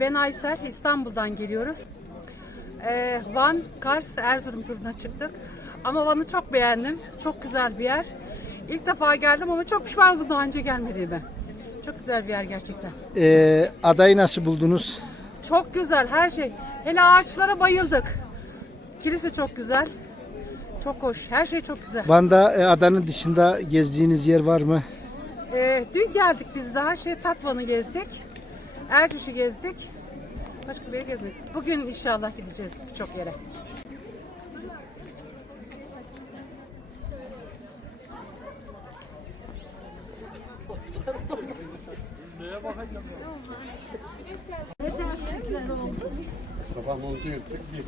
Ben Aysel, İstanbul'dan geliyoruz. Van, Kars, Erzurum turuna çıktık. Ama Van'ı çok beğendim. Çok güzel bir yer. İlk defa geldim ama çok pişman oldum daha önce gelmediğime. Çok güzel bir yer gerçekten. Adayı nasıl buldunuz? Çok güzel her şey. Hele ağaçlara bayıldık. Kilise çok güzel. Çok hoş. Her şey çok güzel. Van'da adanın dışında gezdiğiniz yer var mı? Dün geldik biz daha Tatvan'ı gezdik. Erciş'i gezdik. Başka bir yere gezmedik. Bugün inşallah gideceğiz birçok yere. Sabah montu yırttık bir.